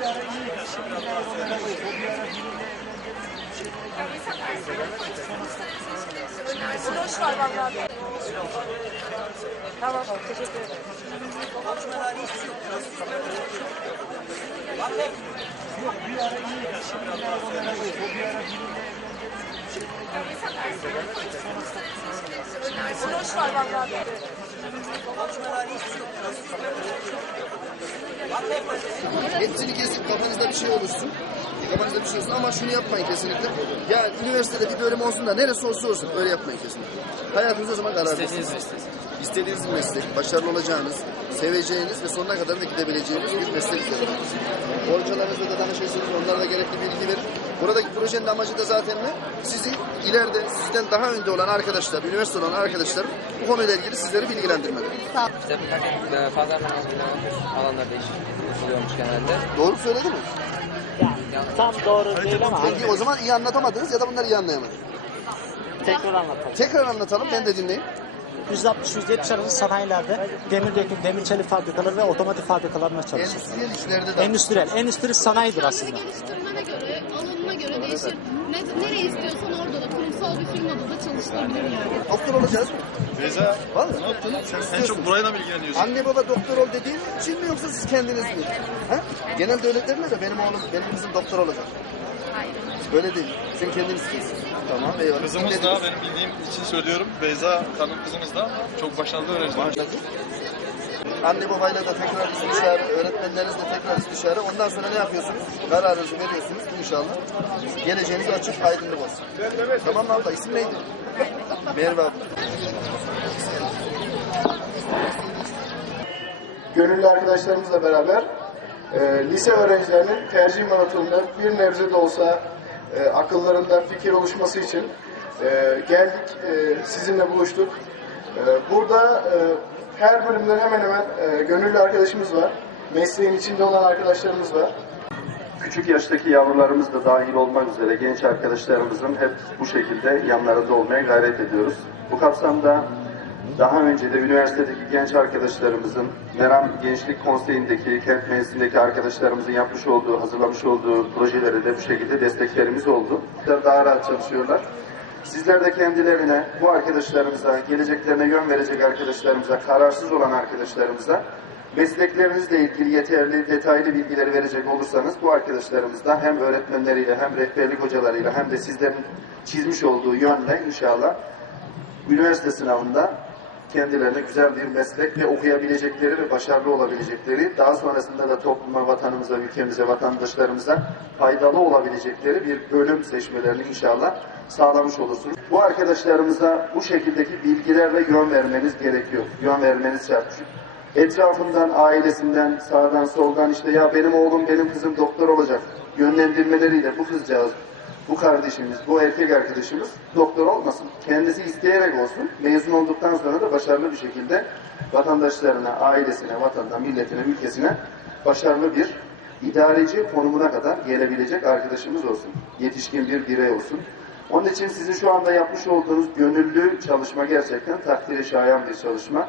Boş var vallahi. Tamam, teşekkür ederim. Yok, bir ara iyi. Şimdi bir ara Boş var vallahi. Boş var vallahi. Hepsini kesip kafanızda bir şey oluşsun. Kafanızda bir şey olsun ama şunu yapmayın kesinlikle. Ya üniversitede bir bölüm olsun da neresi olsa olsun öyle yapmayın kesinlikle. Hayatınız o zaman karar İstediğiniz versin. meslek. İstediğiniz meslek, başarılı olacağınız, seveceğiniz ve sonuna kadar da gidebileceğiniz bir meslek üzerine. Hocalarınızla da danışırsınız, onlara da gerekli bilgi verin. Buradaki projenin amacı da zaten ne? Sizi ileride sizden daha önde olan arkadaşlar, üniversite olan arkadaşlar bu konuyla ilgili sizleri bilgilendirmek. İşte bu e, pazarlama alanlarda iş yapılıyormuş genelde. Doğru söyledi mi? Tam doğru değil ama Peki o zaman iyi anlatamadınız ya da bunları iyi anlayamadınız. tekrar anlatalım. Tekrar anlatalım ben de dinleyeyim. %60-%70 arası sanayilerde demir döküm, demir çelik fabrikaları ve otomotiv fabrikalarında çalışır. Endüstriyel işlerde de Endüstriyel, endüstri sanayidir aslında. Geliştirmene göre, alanına göre değişir. Ne, nereye istiyorsan orada da, kurumsal bir firmada da çalışılabilir yani. doktor olacağız mı? Beyza, Vallahi. en çok burayla mı ilgileniyorsun? Anne baba doktor ol dediğim için mi yoksa siz kendiniz mi? Ha? Genelde öyle derler de benim oğlum, benim kızım doktor olacak. Öyle değil. Sen kendin istiyorsun. Tamam eyvallah. Kızımız da benim bildiğim için söylüyorum. Beyza Hanım kızımız da çok başarılı öğrenciler. Anne babayla da tekrar istişare, öğretmenlerinizle tekrar istişare. Ondan sonra ne yapıyorsunuz? Kararınızı veriyorsunuz inşallah. Geleceğiniz açık, aydınlık olsun. Tamam mı abla? İsim neydi? Merve abla. gönüllü arkadaşlarımızla beraber e, lise öğrencilerinin tercih maratonunda bir nebze de olsa e, akıllarında fikir oluşması için e, geldik, e, sizinle buluştuk. E, burada e, her bölümden hemen hemen e, gönüllü arkadaşımız var. Mesleğin içinde olan arkadaşlarımız var. Küçük yaştaki yavrularımız da dahil olmak üzere genç arkadaşlarımızın hep bu şekilde yanlarında olmaya gayret ediyoruz. Bu kapsamda daha önce de üniversitedeki genç arkadaşlarımızın, Meram Gençlik Konseyi'ndeki, kent meclisindeki arkadaşlarımızın yapmış olduğu, hazırlamış olduğu projelere de bu şekilde desteklerimiz oldu. Daha rahat çalışıyorlar. Sizler de kendilerine, bu arkadaşlarımıza, geleceklerine yön verecek arkadaşlarımıza, kararsız olan arkadaşlarımıza mesleklerinizle ilgili yeterli, detaylı bilgileri verecek olursanız bu arkadaşlarımızdan hem öğretmenleriyle hem rehberlik hocalarıyla hem de sizlerin çizmiş olduğu yönle inşallah üniversite sınavında kendilerine güzel bir meslek ve okuyabilecekleri ve başarılı olabilecekleri, daha sonrasında da topluma, vatanımıza, ülkemize, vatandaşlarımıza faydalı olabilecekleri bir bölüm seçmelerini inşallah sağlamış olursunuz. Bu arkadaşlarımıza bu şekildeki bilgilerle yön vermeniz gerekiyor. Yön vermeniz şart. Etrafından, ailesinden, sağdan, soldan işte ya benim oğlum, benim kızım doktor olacak yönlendirmeleriyle bu kızcağız bu kardeşimiz, bu erkek arkadaşımız doktor olmasın. Kendisi isteyerek olsun. Mezun olduktan sonra da başarılı bir şekilde vatandaşlarına, ailesine, vatanına, milletine, ülkesine başarılı bir idareci konumuna kadar gelebilecek arkadaşımız olsun. Yetişkin bir birey olsun. Onun için sizin şu anda yapmış olduğunuz gönüllü çalışma gerçekten takdire şayan bir çalışma.